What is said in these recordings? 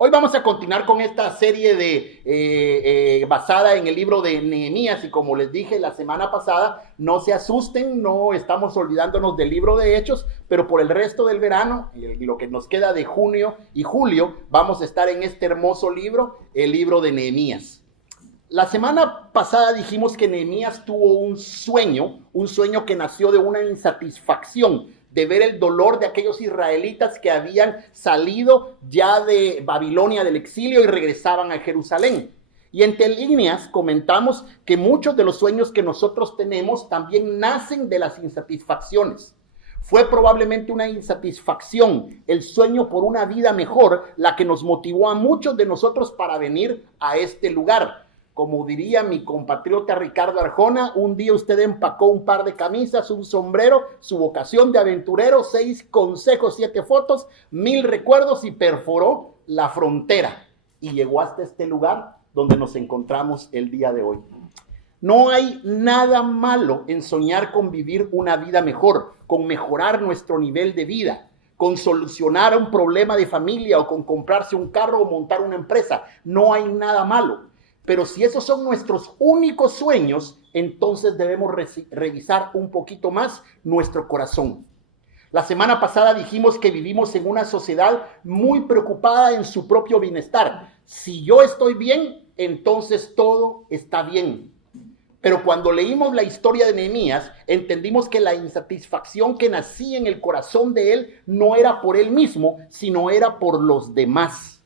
Hoy vamos a continuar con esta serie basada en el libro de Nehemías, y como les dije la semana pasada, no se asusten, no estamos olvidándonos del libro de Hechos, pero por el resto del verano, y lo que nos queda de junio y julio, vamos a estar en este hermoso libro, el libro de Nehemías. La semana pasada dijimos que Nehemías tuvo un sueño que nació de una insatisfacción, de ver el dolor de aquellos israelitas que habían salido ya de Babilonia del exilio y regresaban a Jerusalén. Y entre líneas comentamos que muchos de los sueños que nosotros tenemos también nacen de las insatisfacciones. Fue probablemente una insatisfacción, el sueño por una vida mejor, la que nos motivó a muchos de nosotros para venir a este lugar. Como diría mi compatriota Ricardo Arjona, un día usted empacó un par de camisas, un sombrero, su vocación de aventurero, 6 consejos, 7 fotos, 1000 recuerdos y perforó la frontera. Y llegó hasta este lugar donde nos encontramos el día de hoy. No hay nada malo en soñar con vivir una vida mejor, con mejorar nuestro nivel de vida, con solucionar un problema de familia o con comprarse un carro o montar una empresa. No hay nada malo. Pero si esos son nuestros únicos sueños, entonces debemos revisar un poquito más nuestro corazón. La semana pasada dijimos que vivimos en una sociedad muy preocupada en su propio bienestar. Si yo estoy bien, entonces todo está bien. Pero cuando leímos la historia de Nehemías, entendimos que la insatisfacción que nacía en el corazón de él no era por él mismo, sino era por los demás.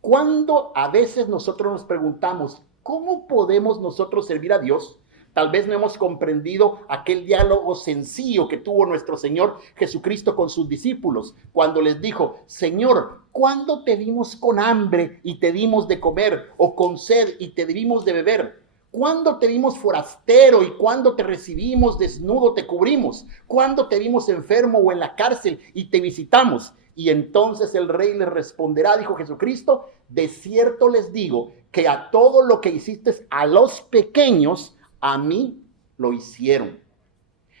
Cuando a veces nosotros nos preguntamos, ¿cómo podemos nosotros servir a Dios? Tal vez no hemos comprendido aquel diálogo sencillo que tuvo nuestro Señor Jesucristo con sus discípulos, cuando les dijo, Señor, ¿cuándo te vimos con hambre y te dimos de comer, o con sed y te dimos de beber? ¿Cuándo te vimos forastero y cuándo te recibimos desnudo te cubrimos? ¿Cuándo te vimos enfermo o en la cárcel y te visitamos? Y entonces el rey les responderá, dijo Jesucristo, de cierto les digo que a todo lo que hiciste a los pequeños, a mí lo hicieron.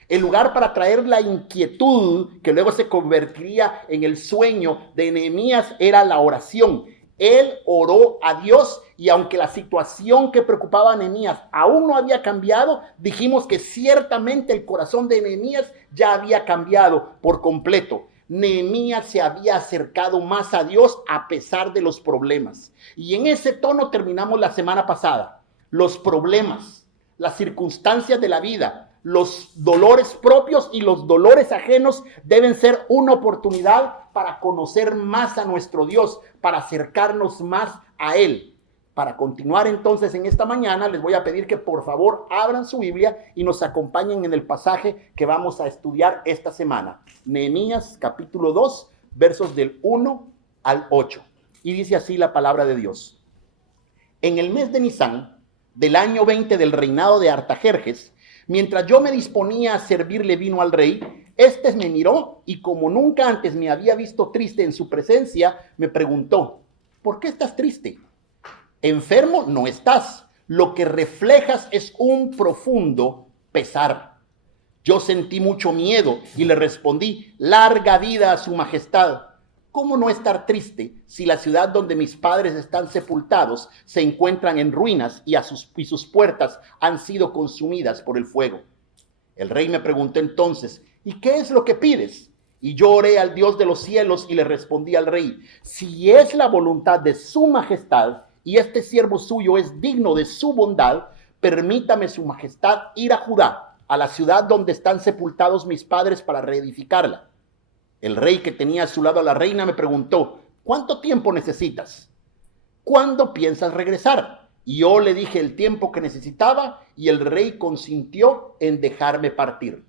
El lugar para traer la inquietud que luego se convertiría en el sueño de Nehemías era la oración. Él oró a Dios y aunque la situación que preocupaba a Nehemías aún no había cambiado, dijimos que ciertamente el corazón de Nehemías ya había cambiado por completo. Nehemías se había acercado más a Dios a pesar de los problemas. Y en ese tono terminamos la semana pasada. Los problemas, las circunstancias de la vida, los dolores propios y los dolores ajenos deben ser una oportunidad para conocer más a nuestro Dios, para acercarnos más a Él. Para continuar entonces en esta mañana, les voy a pedir que por favor abran su Biblia y nos acompañen en el pasaje que vamos a estudiar esta semana. Nehemías capítulo 2, versos del 1 al 8. Y dice así la palabra de Dios. En el mes de Nisán, del año 20 del reinado de Artajerjes, mientras yo me disponía a servirle vino al rey, este me miró y como nunca antes me había visto triste en su presencia, me preguntó, ¿por qué estás triste? Enfermo no estás, lo que reflejas es un profundo pesar. Yo sentí mucho miedo y le respondí, larga vida a su majestad. ¿Cómo no estar triste si la ciudad donde mis padres están sepultados se encuentran en ruinas y sus puertas han sido consumidas por el fuego? El rey me preguntó entonces, ¿y qué es lo que pides? Y yo oré al Dios de los cielos y le respondí al rey, si es la voluntad de su majestad, y este siervo suyo es digno de su bondad, permítame su majestad ir a Judá, a la ciudad donde están sepultados mis padres para reedificarla. El rey que tenía a su lado a la reina me preguntó, ¿cuánto tiempo necesitas? ¿Cuándo piensas regresar? Y yo le dije el tiempo que necesitaba y el rey consintió en dejarme partir.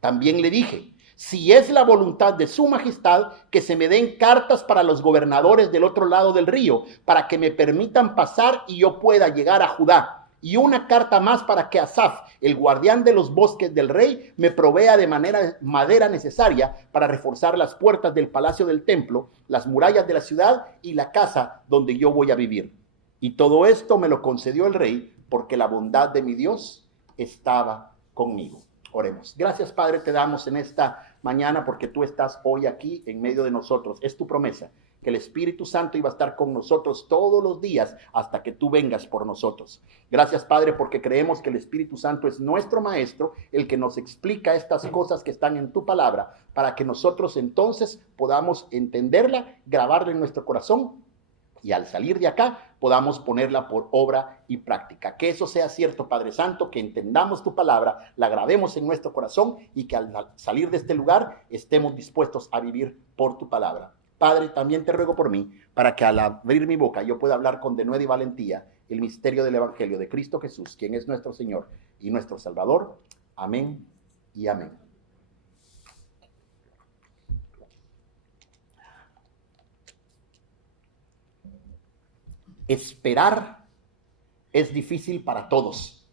También le dije, si es la voluntad de su majestad, que se me den cartas para los gobernadores del otro lado del río, para que me permitan pasar y yo pueda llegar a Judá. Y una carta más para que Asaf, el guardián de los bosques del rey, me provea de madera necesaria para reforzar las puertas del palacio del templo, las murallas de la ciudad y la casa donde yo voy a vivir. Y todo esto me lo concedió el rey, porque la bondad de mi Dios estaba conmigo. Oremos. Gracias, Padre, te damos en esta mañana porque tú estás hoy aquí en medio de nosotros. Es tu promesa que el Espíritu Santo iba a estar con nosotros todos los días hasta que tú vengas por nosotros. Gracias, Padre, porque creemos que el Espíritu Santo es nuestro Maestro, el que nos explica estas cosas que están en tu palabra, para que nosotros entonces podamos entenderla, grabarla en nuestro corazón, y al salir de acá podamos ponerla por obra y práctica. Que eso sea cierto, Padre Santo, que entendamos tu palabra, la grabemos en nuestro corazón y que al salir de este lugar estemos dispuestos a vivir por tu palabra. Padre, también te ruego por mí, para que al abrir mi boca yo pueda hablar con denuedo y valentía el misterio del Evangelio de Cristo Jesús, quien es nuestro Señor y nuestro Salvador. Amén y amén. Esperar es difícil para todos.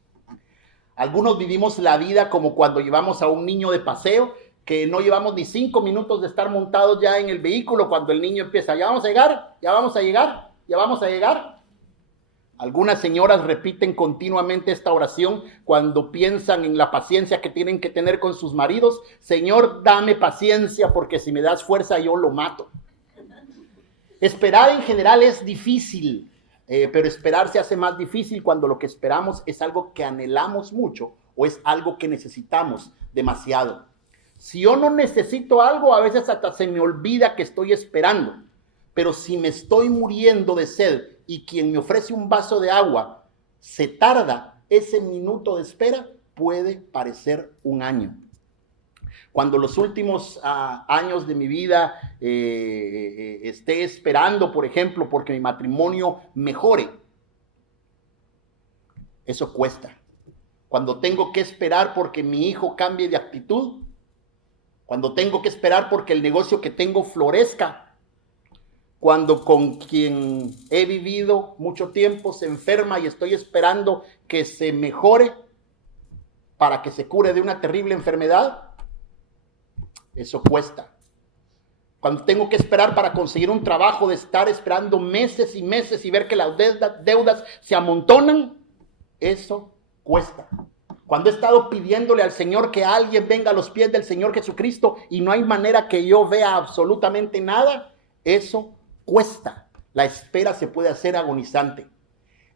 Algunos vivimos la vida como cuando llevamos a un niño de paseo, que no llevamos ni 5 minutos de estar montados ya en el vehículo cuando el niño empieza, ya vamos a llegar, ya vamos a llegar, ya vamos a llegar. Algunas señoras repiten continuamente esta oración cuando piensan en la paciencia que tienen que tener con sus maridos. Señor, dame paciencia porque si me das fuerza yo lo mato. Esperar en general es difícil. Pero esperar se hace más difícil cuando lo que esperamos es algo que anhelamos mucho o es algo que necesitamos demasiado. Si yo no necesito algo, a veces hasta se me olvida que estoy esperando. Pero si me estoy muriendo de sed y quien me ofrece un vaso de agua se tarda, ese minuto de espera puede parecer un año. Cuando los últimos años de mi vida esté esperando, por ejemplo, porque mi matrimonio mejore, eso cuesta. Cuando tengo que esperar porque mi hijo cambie de actitud, cuando tengo que esperar porque el negocio que tengo florezca, cuando con quien he vivido mucho tiempo se enferma y estoy esperando que se mejore para que se cure de una terrible enfermedad, eso cuesta. Cuando tengo que esperar para conseguir un trabajo, de estar esperando meses y meses y ver que las deudas se amontonan, eso cuesta. Cuando he estado pidiéndole al Señor que alguien venga a los pies del Señor Jesucristo y no hay manera que yo vea absolutamente nada, eso cuesta. La espera se puede hacer agonizante.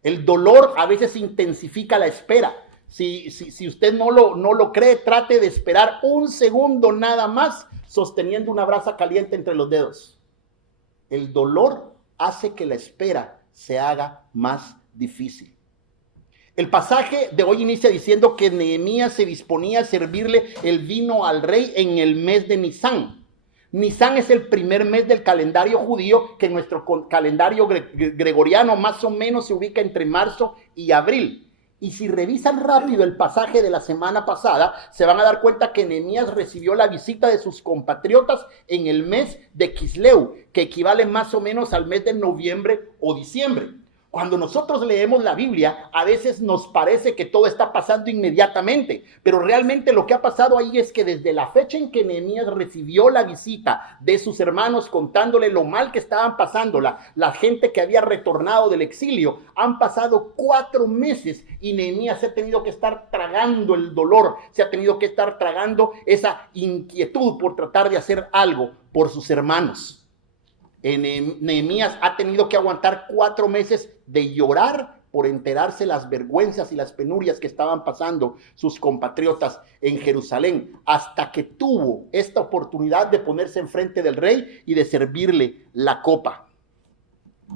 El dolor a veces intensifica la espera. Si usted no lo cree, trate de esperar un segundo nada más sosteniendo una brasa caliente entre los dedos. El dolor hace que la espera se haga más difícil. El pasaje de hoy inicia diciendo que Nehemías se disponía a servirle el vino al rey en el mes de Nisán. Nisán es el primer mes del calendario judío, que en nuestro calendario gregoriano más o menos se ubica entre marzo y abril. Y si revisan rápido el pasaje de la semana pasada, se van a dar cuenta que Nehemías recibió la visita de sus compatriotas en el mes de Quisleu, que equivale más o menos al mes de noviembre o diciembre. Cuando nosotros leemos la Biblia, a veces nos parece que todo está pasando inmediatamente, pero realmente lo que ha pasado ahí es que desde la fecha en que Nehemías recibió la visita de sus hermanos contándole lo mal que estaban pasando, la gente que había retornado del exilio, han pasado 4 meses y Nehemías se ha tenido que estar tragando el dolor, se ha tenido que estar tragando esa inquietud por tratar de hacer algo por sus hermanos. Nehemías ha tenido que aguantar 4 meses de llorar por enterarse las vergüenzas y las penurias que estaban pasando sus compatriotas en Jerusalén, hasta que tuvo esta oportunidad de ponerse enfrente del rey y de servirle la copa.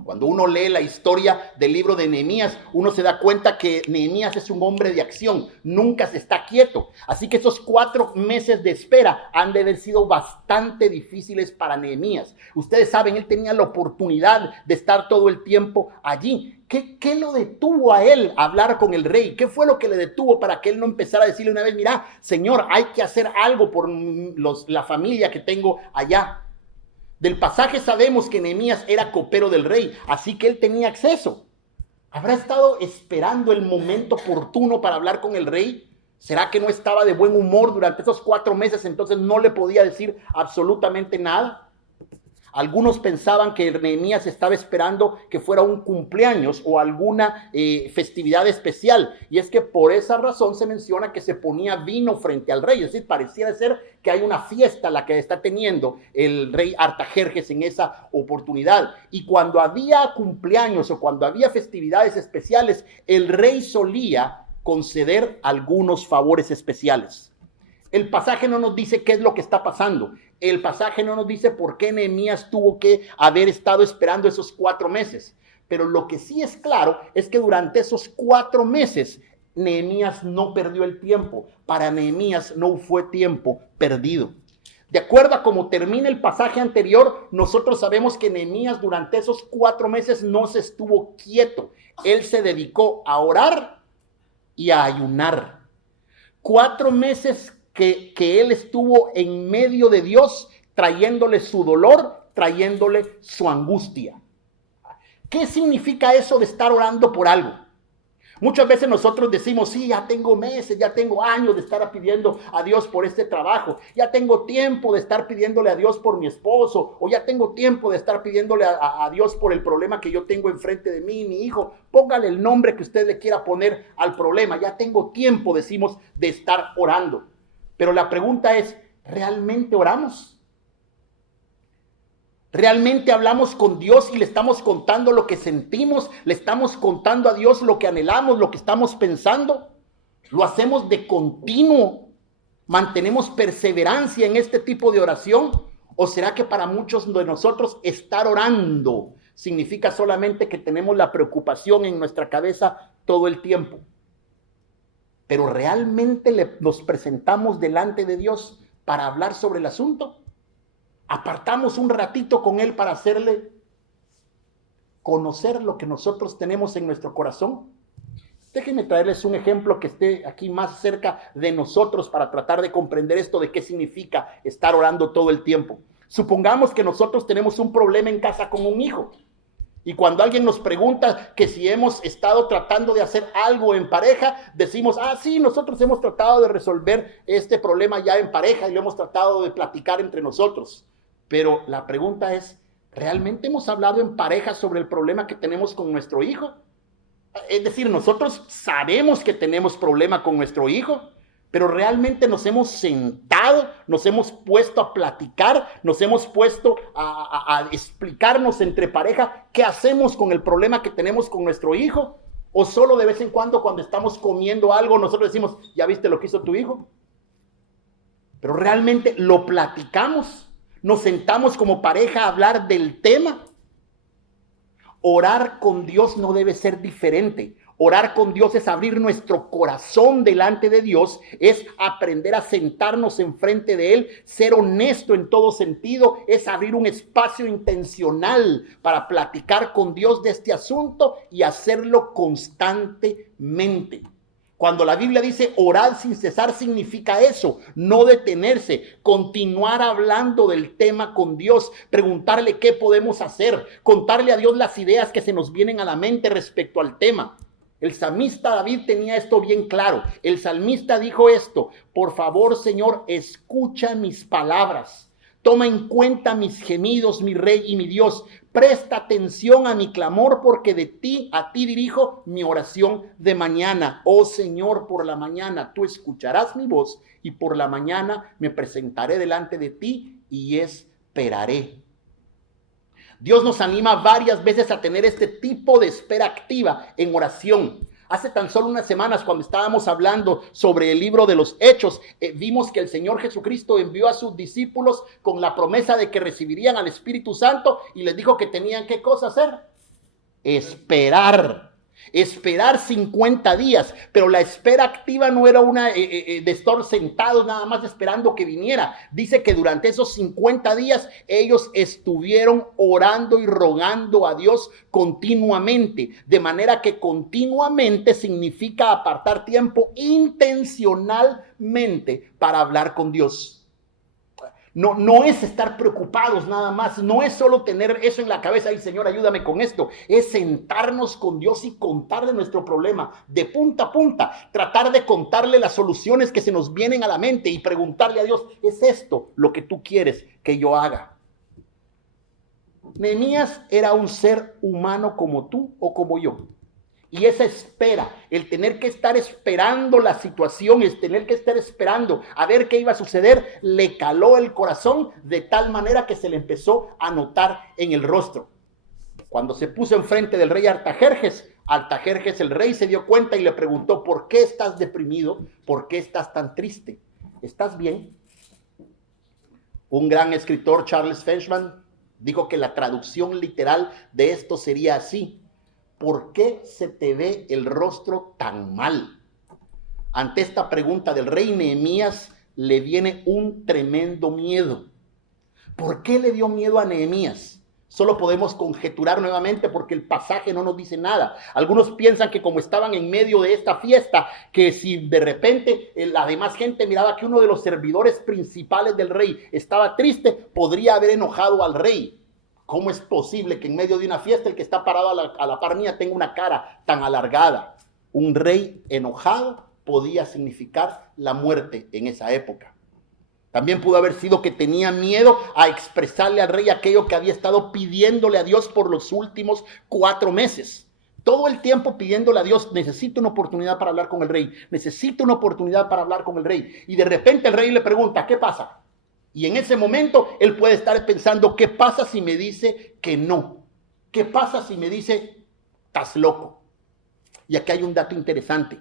Cuando uno lee la historia del libro de Nehemías, uno se da cuenta que Nehemías es un hombre de acción, nunca se está quieto. Así que esos 4 meses de espera han de haber sido bastante difíciles para Nehemías. Ustedes saben, él tenía la oportunidad de estar todo el tiempo allí. ¿Qué lo detuvo a él a hablar con el rey? ¿Qué fue lo que le detuvo para que él no empezara a decirle una vez, mira, Señor, hay que hacer algo por la familia que tengo allá? Del pasaje sabemos que Nehemías era copero del rey, así que él tenía acceso. ¿Habrá estado esperando el momento oportuno para hablar con el rey? ¿Será que no estaba de buen humor durante esos 4 meses, entonces no le podía decir absolutamente nada? Algunos pensaban que Nehemías estaba esperando que fuera un cumpleaños o alguna festividad especial. Y es que por esa razón se menciona que se ponía vino frente al rey. Es decir, pareciera ser que hay una fiesta la que está teniendo el rey Artajerjes en esa oportunidad. Y cuando había cumpleaños o cuando había festividades especiales, el rey solía conceder algunos favores especiales. El pasaje no nos dice qué es lo que está pasando. El pasaje no nos dice por qué Nehemías tuvo que haber estado esperando esos 4 meses. Pero lo que sí es claro es que durante esos 4 meses Nehemías no perdió el tiempo. Para Nehemías no fue tiempo perdido. De acuerdo a cómo termina el pasaje anterior, nosotros sabemos que Nehemías durante esos 4 meses no se estuvo quieto. Él se dedicó a orar y a ayunar. 4 meses que él estuvo en medio de Dios, trayéndole su dolor, trayéndole su angustia. ¿Qué significa eso de estar orando por algo? Muchas veces nosotros decimos, sí, ya tengo meses, ya tengo años de estar pidiendo a Dios por este trabajo, ya tengo tiempo de estar pidiéndole a Dios por mi esposo, o ya tengo tiempo de estar pidiéndole a Dios por el problema que yo tengo enfrente de mí, mi hijo. Póngale el nombre que usted le quiera poner al problema. Ya tengo tiempo, decimos, de estar orando. Pero la pregunta es, ¿realmente oramos? ¿Realmente hablamos con Dios y le estamos contando lo que sentimos? ¿Le estamos contando a Dios lo que anhelamos, lo que estamos pensando? ¿Lo hacemos de continuo? ¿Mantenemos perseverancia en este tipo de oración? ¿O será que para muchos de nosotros estar orando significa solamente que tenemos la preocupación en nuestra cabeza todo el tiempo? Pero realmente nos presentamos delante de Dios para hablar sobre el asunto. Apartamos un ratito con Él para hacerle conocer lo que nosotros tenemos en nuestro corazón. Déjenme traerles un ejemplo que esté aquí más cerca de nosotros para tratar de comprender esto de qué significa estar orando todo el tiempo. Supongamos que nosotros tenemos un problema en casa con un hijo. Y cuando alguien nos pregunta que si hemos estado tratando de hacer algo en pareja, decimos, sí, nosotros hemos tratado de resolver este problema ya en pareja y lo hemos tratado de platicar entre nosotros. Pero la pregunta es, ¿realmente hemos hablado en pareja sobre el problema que tenemos con nuestro hijo? Es decir, nosotros sabemos que tenemos problema con nuestro hijo, pero realmente nos hemos sentado, nos hemos puesto a platicar, nos hemos puesto a explicarnos entre pareja qué hacemos con el problema que tenemos con nuestro hijo. O solo de vez en cuando estamos comiendo algo, nosotros decimos, ¿ya viste lo que hizo tu hijo? Pero realmente lo platicamos, nos sentamos como pareja a hablar del tema. Orar con Dios no debe ser diferente. Orar con Dios es abrir nuestro corazón delante de Dios, es aprender a sentarnos enfrente de Él, ser honesto en todo sentido, es abrir un espacio intencional para platicar con Dios de este asunto y hacerlo constantemente. Cuando la Biblia dice orar sin cesar, significa eso, no detenerse, continuar hablando del tema con Dios, preguntarle qué podemos hacer, contarle a Dios las ideas que se nos vienen a la mente respecto al tema. El salmista David tenía esto bien claro. El salmista dijo esto: por favor, Señor, escucha mis palabras. Toma en cuenta mis gemidos, mi Rey y mi Dios. Presta atención a mi clamor, porque a ti dirijo mi oración de mañana. Oh Señor, por la mañana tú escucharás mi voz y por la mañana me presentaré delante de ti y esperaré. Dios nos anima varias veces a tener este tipo de espera activa en oración. Hace tan solo unas semanas, cuando estábamos hablando sobre el libro de los Hechos, vimos que el Señor Jesucristo envió a sus discípulos con la promesa de que recibirían al Espíritu Santo y les dijo que tenían ¿qué cosa hacer? Esperar 50 días, pero la espera activa no era una de estar sentados nada más esperando que viniera. Dice que durante esos 50 días ellos estuvieron orando y rogando a Dios continuamente, de manera que continuamente significa apartar tiempo intencionalmente para hablar con Dios. No es estar preocupados nada más, no es solo tener eso en la cabeza y Señor, ayúdame con esto, es sentarnos con Dios y contarle nuestro problema de punta a punta, tratar de contarle las soluciones que se nos vienen a la mente y preguntarle a Dios, ¿es esto lo que tú quieres que yo haga? Nehemías era un ser humano como tú o como yo. Y esa espera, el tener que estar esperando la situación, el tener que estar esperando a ver qué iba a suceder, le caló el corazón de tal manera que se le empezó a notar en el rostro. Cuando se puso enfrente del rey Artajerjes el rey se dio cuenta y le preguntó: ¿por qué estás deprimido? ¿Por qué estás tan triste? ¿Estás bien? Un gran escritor, Charles Fishman, dijo que la traducción literal de esto sería así: ¿por qué se te ve el rostro tan mal? Ante esta pregunta del rey, Nehemías le viene un tremendo miedo. ¿Por qué le dio miedo a Nehemías? Solo podemos conjeturar nuevamente porque el pasaje no nos dice nada. Algunos piensan que como estaban en medio de esta fiesta, que si de repente la demás gente miraba que uno de los servidores principales del rey estaba triste, podría haber enojado al rey. ¿Cómo es posible que en medio de una fiesta el que está parado a la par mía tenga una cara tan alargada? Un rey enojado podía significar la muerte en esa época. También pudo haber sido que tenía miedo a expresarle al rey aquello que había estado pidiéndole a Dios por los últimos 4 meses. Todo el tiempo pidiéndole a Dios: necesito una oportunidad para hablar con el rey, necesito una oportunidad para hablar con el rey. Y de repente el rey le pregunta: ¿qué pasa? Y en ese momento él puede estar pensando: ¿qué pasa si me dice que no? ¿Qué pasa si me dice estás loco? Y aquí hay un dato interesante.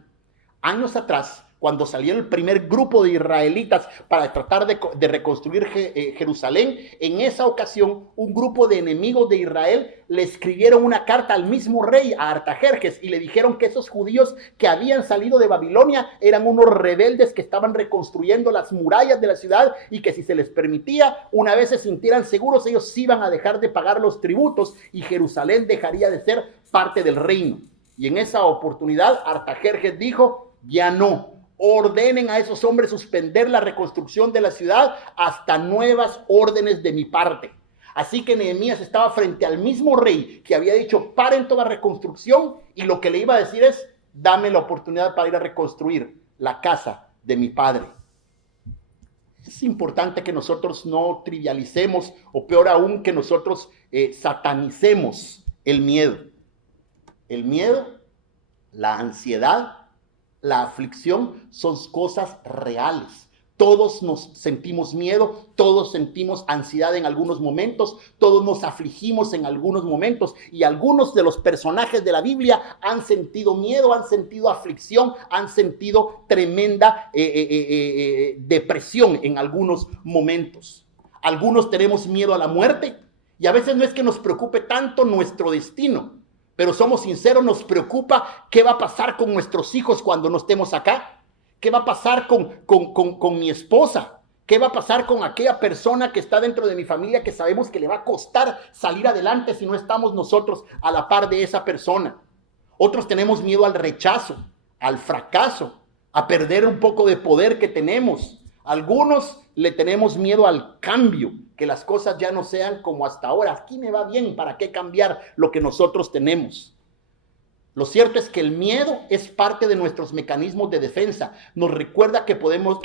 Años atrás, cuando salió el primer grupo de israelitas para tratar de reconstruir Jerusalén, en esa ocasión un grupo de enemigos de Israel le escribieron una carta al mismo rey, a Artajerjes, y le dijeron que esos judíos que habían salido de Babilonia eran unos rebeldes que estaban reconstruyendo las murallas de la ciudad, y que si se les permitía, una vez se sintieran seguros, ellos iban a dejar de pagar los tributos y Jerusalén dejaría de ser parte del reino. Y en esa oportunidad Artajerjes dijo: ya no. Ordenen a esos hombres suspender la reconstrucción de la ciudad hasta nuevas órdenes de mi parte. Así que Nehemías estaba frente al mismo rey que había dicho: paren toda reconstrucción, y lo que le iba a decir es: dame la oportunidad para ir a reconstruir la casa de mi padre. Es importante que nosotros no trivialicemos, o peor aún, que nosotros satanicemos el miedo. El miedo, la ansiedad, la aflicción son cosas reales. Todos nos sentimos miedo, todos sentimos ansiedad en algunos momentos, todos nos afligimos en algunos momentos, y algunos de los personajes de la Biblia han sentido miedo, han sentido aflicción, han sentido tremenda depresión en algunos momentos. Algunos tenemos miedo a la muerte, y a veces no es que nos preocupe tanto nuestro destino, pero somos sinceros, nos preocupa qué va a pasar con nuestros hijos cuando no estemos acá. ¿Qué va a pasar con mi esposa? ¿Qué va a pasar con aquella persona que está dentro de mi familia que sabemos que le va a costar salir adelante si no estamos nosotros a la par de esa persona? Otros tenemos miedo al rechazo, al fracaso, a perder un poco de poder que tenemos. Algunos le tenemos miedo al cambio, que las cosas ya no sean como hasta ahora. Aquí me va bien, ¿para qué cambiar lo que nosotros tenemos? Lo cierto es que el miedo es parte de nuestros mecanismos de defensa. Nos recuerda que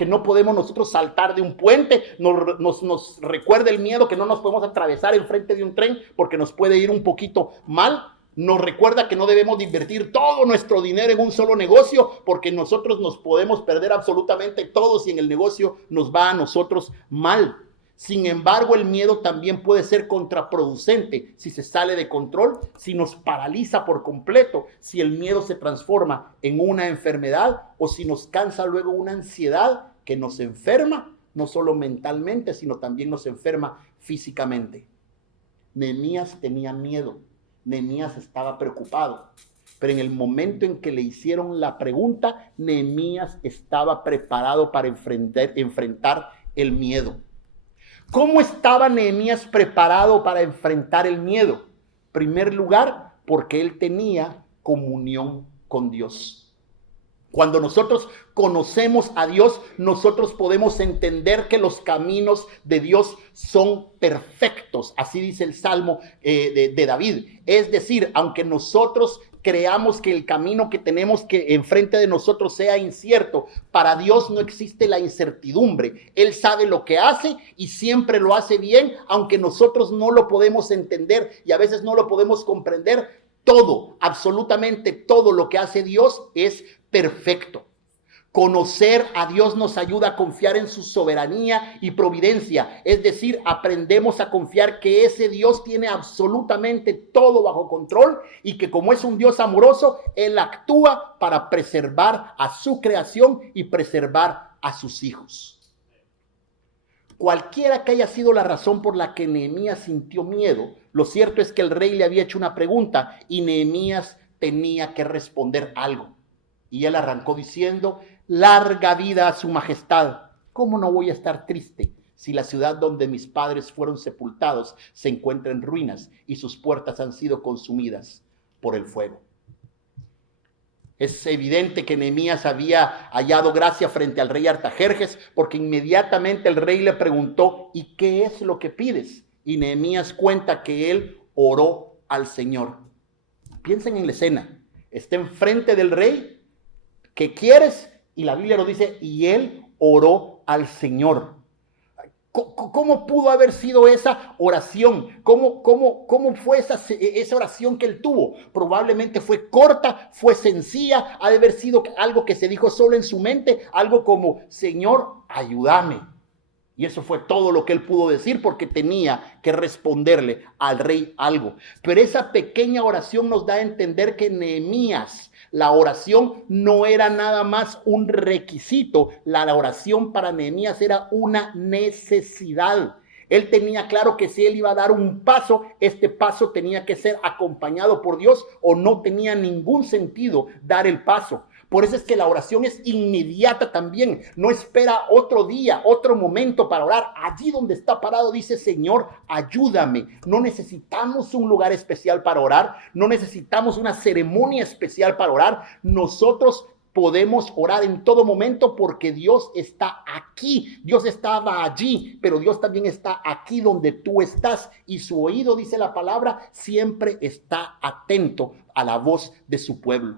no podemos nosotros saltar de un puente. Nos recuerda el miedo que no nos podemos atravesar enfrente de un tren porque nos puede ir un poquito mal. Nos recuerda que no debemos de invertir todo nuestro dinero en un solo negocio, porque nosotros nos podemos perder absolutamente todo si en el negocio nos va a nosotros mal. Sin embargo, el miedo también puede ser contraproducente si se sale de control, si nos paraliza por completo, si el miedo se transforma en una enfermedad, o si nos cansa luego una ansiedad que nos enferma, no solo mentalmente, sino también nos enferma físicamente. Nehemías tenía miedo. Nehemías estaba preocupado, pero en el momento en que le hicieron la pregunta, Nehemías estaba preparado para enfrentar el miedo. ¿Cómo estaba Nehemías preparado para enfrentar el miedo? En primer lugar, porque él tenía comunión con Dios. Cuando nosotros conocemos a Dios, nosotros podemos entender que los caminos de Dios son perfectos. Así dice el Salmo de David. Es decir, aunque nosotros creamos que el camino que tenemos que enfrente de nosotros sea incierto. Para Dios no existe la incertidumbre. Él sabe lo que hace y siempre lo hace bien, aunque nosotros no lo podemos entender y a veces no lo podemos comprender. Todo, absolutamente todo lo que hace Dios es perfecto. Conocer a Dios nos ayuda a confiar en su soberanía y providencia. Es decir, aprendemos a confiar que ese Dios tiene absolutamente todo bajo control y que como es un Dios amoroso, Él actúa para preservar a su creación y preservar a sus hijos. Cualquiera que haya sido la razón por la que Nehemías sintió miedo, lo cierto es que el rey le había hecho una pregunta y Nehemías tenía que responder algo. Y él arrancó diciendo: larga vida a su majestad. ¿Cómo no voy a estar triste si la ciudad donde mis padres fueron sepultados se encuentra en ruinas y sus puertas han sido consumidas por el fuego? Es evidente que Nehemías había hallado gracia frente al rey Artajerjes, porque inmediatamente el rey le preguntó: ¿y qué es lo que pides? Y Nehemías cuenta que él oró al Señor. Piensen en la escena. Está enfrente del rey. ¿Qué quieres? Y la Biblia lo dice, y él oró al Señor. ¿Cómo pudo haber sido esa oración? ¿Cómo fue esa oración que él tuvo? Probablemente fue corta, fue sencilla, ha de haber sido algo que se dijo solo en su mente, algo como: Señor, ayúdame. Y eso fue todo lo que él pudo decir, porque tenía que responderle al rey algo. Pero esa pequeña oración nos da a entender que Nehemías, la oración no era nada más un requisito. La oración para Nehemías era una necesidad. Él tenía claro que si él iba a dar un paso, este paso tenía que ser acompañado por Dios, o no tenía ningún sentido dar el paso. Por eso es que la oración es inmediata también. No espera otro día, otro momento para orar. Allí donde está parado dice: Señor, ayúdame. No necesitamos un lugar especial para orar. No necesitamos una ceremonia especial para orar. Nosotros podemos orar en todo momento porque Dios está aquí. Dios estaba allí, pero Dios también está aquí donde tú estás. Y su oído, dice la palabra, siempre está atento a la voz de su pueblo.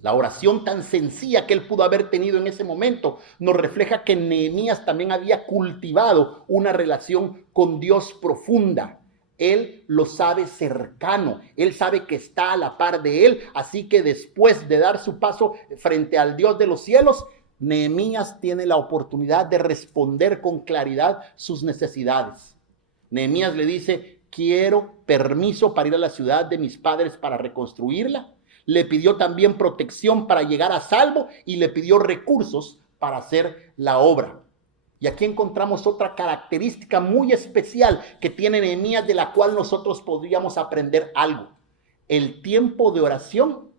La oración tan sencilla que él pudo haber tenido en ese momento nos refleja que Nehemías también había cultivado una relación con Dios profunda. Él lo sabe cercano, él sabe que está a la par de él, así que después de dar su paso frente al Dios de los cielos, Nehemías tiene la oportunidad de responder con claridad sus necesidades. Nehemías le dice: quiero permiso para ir a la ciudad de mis padres para reconstruirla. Le pidió también protección para llegar a salvo y le pidió recursos para hacer la obra. Y aquí encontramos otra característica muy especial que tiene Nehemías, de la cual nosotros podríamos aprender algo. El tiempo de oración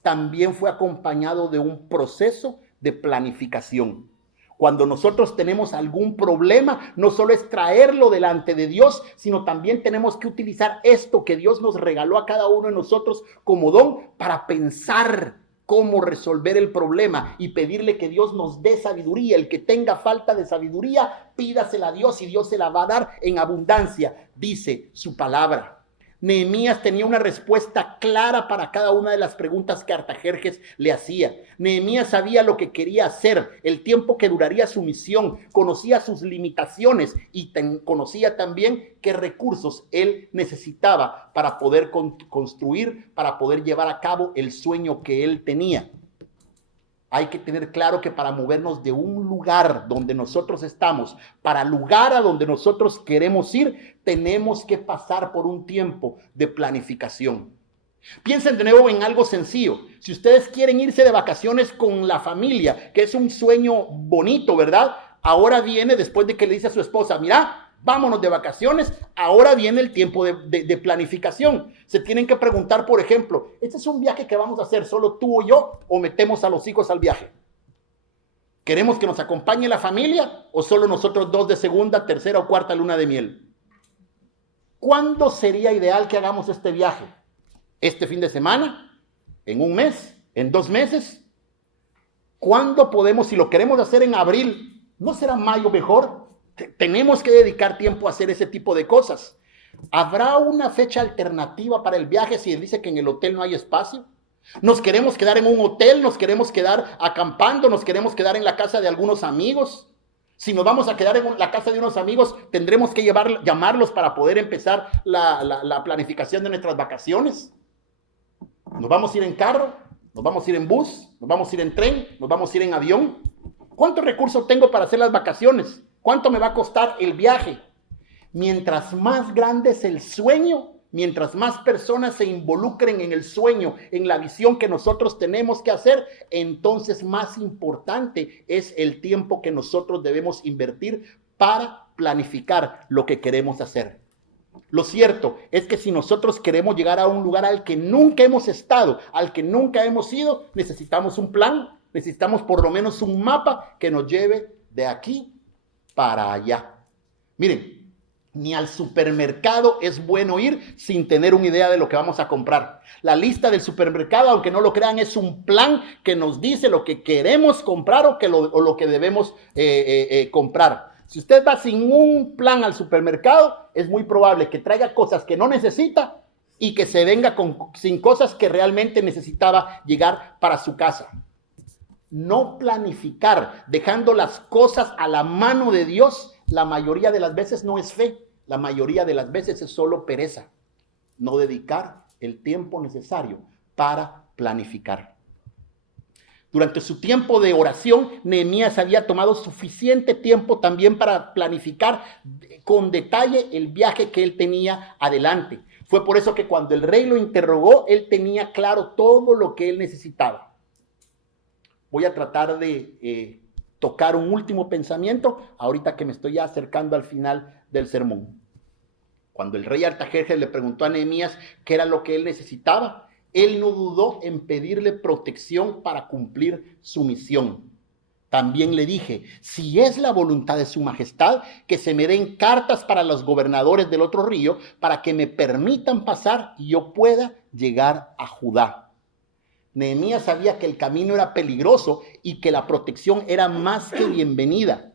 también fue acompañado de un proceso de planificación. Cuando nosotros tenemos algún problema, no solo es traerlo delante de Dios, sino también tenemos que utilizar esto que Dios nos regaló a cada uno de nosotros como don para pensar cómo resolver el problema y pedirle que Dios nos dé sabiduría. El que tenga falta de sabiduría, pídasela a Dios y Dios se la va a dar en abundancia, dice su palabra. Nehemías tenía una respuesta clara para cada una de las preguntas que Artajerjes le hacía. Nehemías sabía lo que quería hacer, el tiempo que duraría su misión, conocía sus limitaciones y conocía también qué recursos él necesitaba para poder construir, para poder llevar a cabo el sueño que él tenía. Hay que tener claro que para movernos de un lugar donde nosotros estamos, para el lugar a donde nosotros queremos ir, tenemos que pasar por un tiempo de planificación. Piensen de nuevo en algo sencillo. Si ustedes quieren irse de vacaciones con la familia, que es un sueño bonito, ¿verdad? Ahora viene, después de que le dice a su esposa: mira, vámonos de vacaciones, ahora viene el tiempo de planificación. Se tienen que preguntar, por ejemplo: ¿este es un viaje que vamos a hacer solo tú o yo, o metemos a los hijos al viaje? ¿Queremos que nos acompañe la familia o solo nosotros dos de segunda, tercera o cuarta luna de miel? ¿Cuándo sería ideal que hagamos este viaje? ¿Este fin de semana? ¿En un mes? ¿En 2 meses? ¿Cuándo podemos, si lo queremos hacer en abril, no será mayo mejor? Tenemos que dedicar tiempo a hacer ese tipo de cosas. ¿Habrá una fecha alternativa para el viaje si él dice que en el hotel no hay espacio? ¿Nos queremos quedar en un hotel? ¿Nos queremos quedar acampando? ¿Nos queremos quedar en la casa de algunos amigos? Si nos vamos a quedar en la casa de unos amigos, tendremos que llamarlos para poder empezar la planificación de nuestras vacaciones. ¿Nos vamos a ir en carro? ¿Nos vamos a ir en bus? ¿Nos vamos a ir en tren? ¿Nos vamos a ir en avión? ¿Cuántos recursos tengo para hacer las vacaciones? ¿Cuánto me va a costar el viaje? Mientras más grande es el sueño, mientras más personas se involucren en el sueño, en la visión que nosotros tenemos que hacer, entonces más importante es el tiempo que nosotros debemos invertir para planificar lo que queremos hacer. Lo cierto es que si nosotros queremos llegar a un lugar al que nunca hemos estado, al que nunca hemos ido, necesitamos un plan, necesitamos por lo menos un mapa que nos lleve de aquí para allá. Miren, ni al supermercado es bueno ir sin tener una idea de lo que vamos a comprar. La lista del supermercado, aunque no lo crean, es un plan que nos dice lo que queremos comprar o lo que debemos comprar. Si usted va sin un plan al supermercado, es muy probable que traiga cosas que no necesita y que se venga sin cosas que realmente necesitaba llegar para su casa. No planificar, dejando las cosas a la mano de Dios, la mayoría de las veces no es fe, la mayoría de las veces es solo pereza. No dedicar el tiempo necesario para planificar. Durante su tiempo de oración, Nehemías había tomado suficiente tiempo también para planificar con detalle el viaje que él tenía adelante. Fue por eso que cuando el rey lo interrogó, él tenía claro todo lo que él necesitaba. Voy a tratar de tocar un último pensamiento ahorita que me estoy ya acercando al final del sermón. Cuando el rey Artajerjes le preguntó a Nehemías qué era lo que él necesitaba, él no dudó en pedirle protección para cumplir su misión. También le dije, si es la voluntad de su majestad, que se me den cartas para los gobernadores del otro río para que me permitan pasar y yo pueda llegar a Judá. Nehemías sabía que el camino era peligroso y que la protección era más que bienvenida.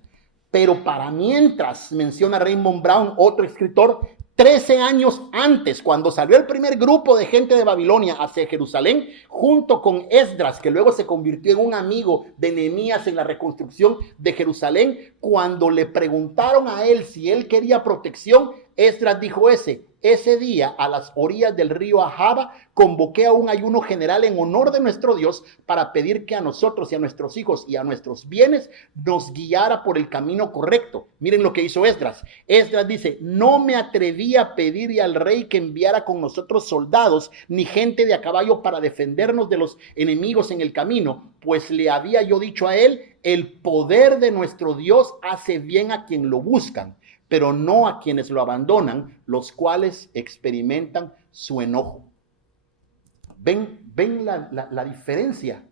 Pero para mientras, menciona Raymond Brown, otro escritor, 13 años antes, cuando salió el primer grupo de gente de Babilonia hacia Jerusalén, junto con Esdras, que luego se convirtió en un amigo de Nehemías en la reconstrucción de Jerusalén, cuando le preguntaron a él si él quería protección, Esdras dijo ese día a las orillas del río Ahava convoqué a un ayuno general en honor de nuestro Dios para pedir que a nosotros y a nuestros hijos y a nuestros bienes nos guiara por el camino correcto. Miren lo que hizo Esdras. Esdras dice, no me atreví a pedirle al rey que enviara con nosotros soldados ni gente de a caballo para defendernos de los enemigos en el camino, pues le había yo dicho a él, el poder de nuestro Dios hace bien a quien lo buscan, pero no a quienes lo abandonan, los cuales experimentan su enojo. ¿Ven la diferencia?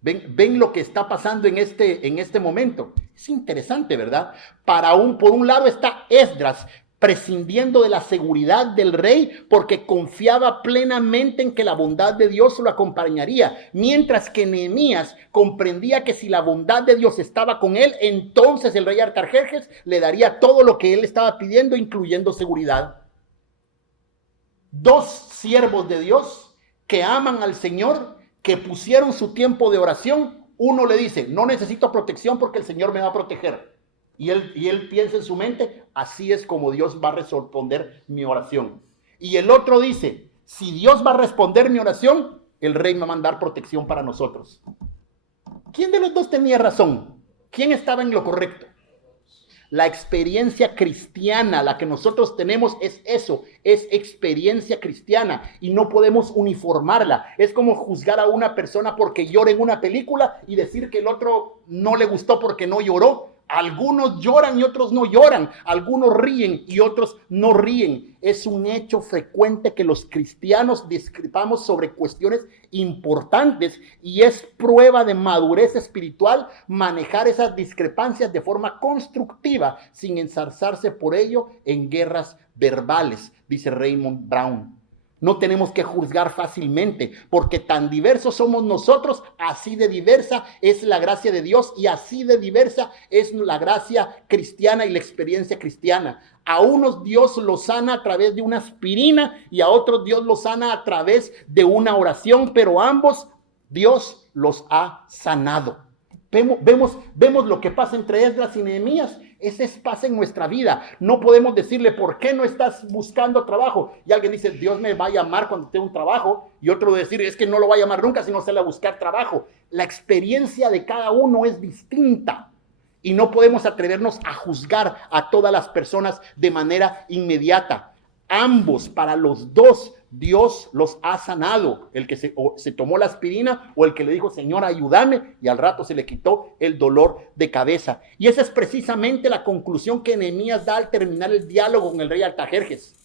¿Ven lo que está pasando en este momento? Es interesante, ¿verdad? Por un lado está Esdras, prescindiendo de la seguridad del rey porque confiaba plenamente en que la bondad de Dios lo acompañaría, mientras que Nehemías comprendía que si la bondad de Dios estaba con él, entonces el rey Artajerjes le daría todo lo que él estaba pidiendo, incluyendo seguridad. Dos siervos de Dios que aman al Señor, que pusieron su tiempo de oración. Uno le dice, no necesito protección porque el Señor me va a proteger. Y él piensa en su mente, así es como Dios va a responder mi oración. Y el otro dice, si Dios va a responder mi oración, el rey me va a mandar protección para nosotros. ¿Quién de los dos tenía razón? ¿Quién estaba en lo correcto? La experiencia cristiana, la que nosotros tenemos es eso, es experiencia cristiana y no podemos uniformarla. Es como juzgar a una persona porque llora en una película y decir que el otro no le gustó porque no lloró. Algunos lloran y otros no lloran, algunos ríen y otros no ríen. Es un hecho frecuente que los cristianos discrepamos sobre cuestiones importantes y es prueba de madurez espiritual manejar esas discrepancias de forma constructiva sin ensarzarse por ello en guerras verbales, dice Raymond Brown. No tenemos que juzgar fácilmente, porque tan diversos somos nosotros, así de diversa es la gracia de Dios y así de diversa es la gracia cristiana y la experiencia cristiana. A unos Dios los sana a través de una aspirina y a otros Dios los sana a través de una oración, pero ambos Dios los ha sanado. Vemos lo que pasa entre Esdras y Nehemías. Ese pasa en nuestra vida. No podemos decirle, ¿por qué no estás buscando trabajo? Y alguien dice, Dios me va a llamar cuando tenga un trabajo. Y otro decir, es que no lo va a llamar nunca si no sale a buscar trabajo. La experiencia de cada uno es distinta. Y no podemos atrevernos a juzgar a todas las personas de manera inmediata. Ambos, para los dos, Dios los ha sanado. El que se tomó la aspirina o el que le dijo, Señor, ayúdame, y al rato se le quitó el dolor de cabeza. Y esa es precisamente la conclusión que Nehemías da al terminar el diálogo con el rey Artajerjes,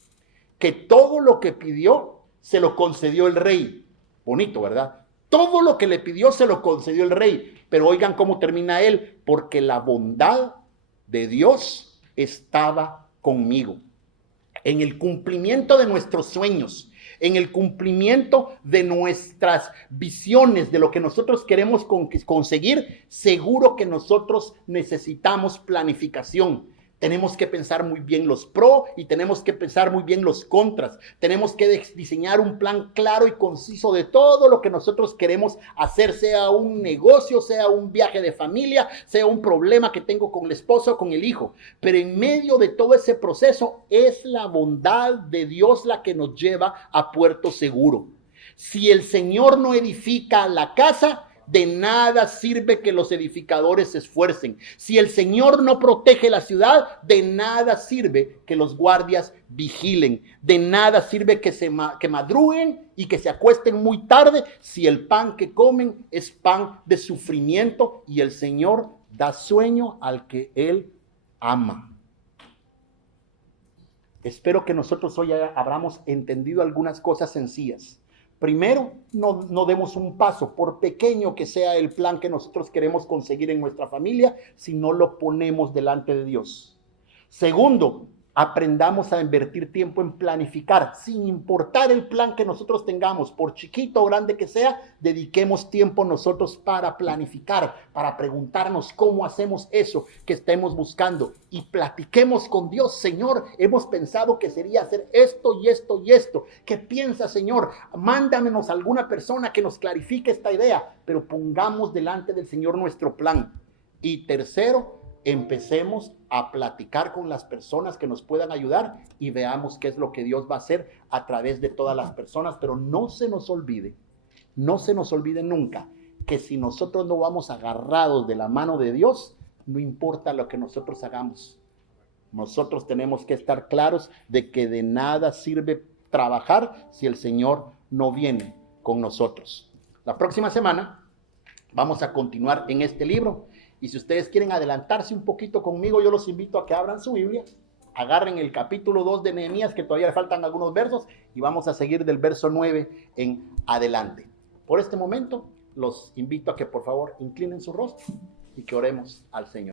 que todo lo que pidió se lo concedió el rey. Bonito, ¿verdad? Todo lo que le pidió se lo concedió el rey. Pero oigan cómo termina él, porque la bondad de Dios estaba conmigo. En el cumplimiento de nuestros sueños, en el cumplimiento de nuestras visiones, de lo que nosotros queremos conseguir, seguro que nosotros necesitamos planificación. Tenemos que pensar muy bien los pros y tenemos que pensar muy bien los contras. Tenemos que diseñar un plan claro y conciso de todo lo que nosotros queremos hacer, sea un negocio, sea un viaje de familia, sea un problema que tengo con el esposo o con el hijo. Pero en medio de todo ese proceso es la bondad de Dios la que nos lleva a puerto seguro. Si el Señor no edifica la casa, de nada sirve que los edificadores se esfuercen. Si el Señor no protege la ciudad, de nada sirve que los guardias vigilen. De nada sirve que madruguen y que se acuesten muy tarde si el pan que comen es pan de sufrimiento y el Señor da sueño al que Él ama. Espero que nosotros hoy habramos entendido algunas cosas sencillas. Primero, no demos un paso, por pequeño que sea el plan que nosotros queremos conseguir en nuestra familia, si no lo ponemos delante de Dios. Segundo, aprendamos a invertir tiempo en planificar, sin importar el plan que nosotros tengamos, por chiquito o grande que sea, dediquemos tiempo nosotros para planificar, para preguntarnos cómo hacemos eso que estemos buscando y platiquemos con Dios. Señor, hemos pensado que sería hacer esto y esto y esto. ¿Qué piensa, Señor? Mándanos alguna persona que nos clarifique esta idea, pero pongamos delante del Señor nuestro plan. Y tercero, empecemos a platicar con las personas que nos puedan ayudar y veamos qué es lo que Dios va a hacer a través de todas las personas. Pero no se nos olvide nunca que si nosotros no vamos agarrados de la mano de Dios, no importa lo que nosotros hagamos. Nosotros tenemos que estar claros de que de nada sirve trabajar si el Señor no viene con nosotros. La próxima semana vamos a continuar en este libro. Y si ustedes quieren adelantarse un poquito conmigo, yo los invito a que abran su Biblia, agarren el capítulo 2 de Nehemías, que todavía le faltan algunos versos, y vamos a seguir del verso 9 en adelante. Por este momento, los invito a que por favor inclinen su rostro y que oremos al Señor.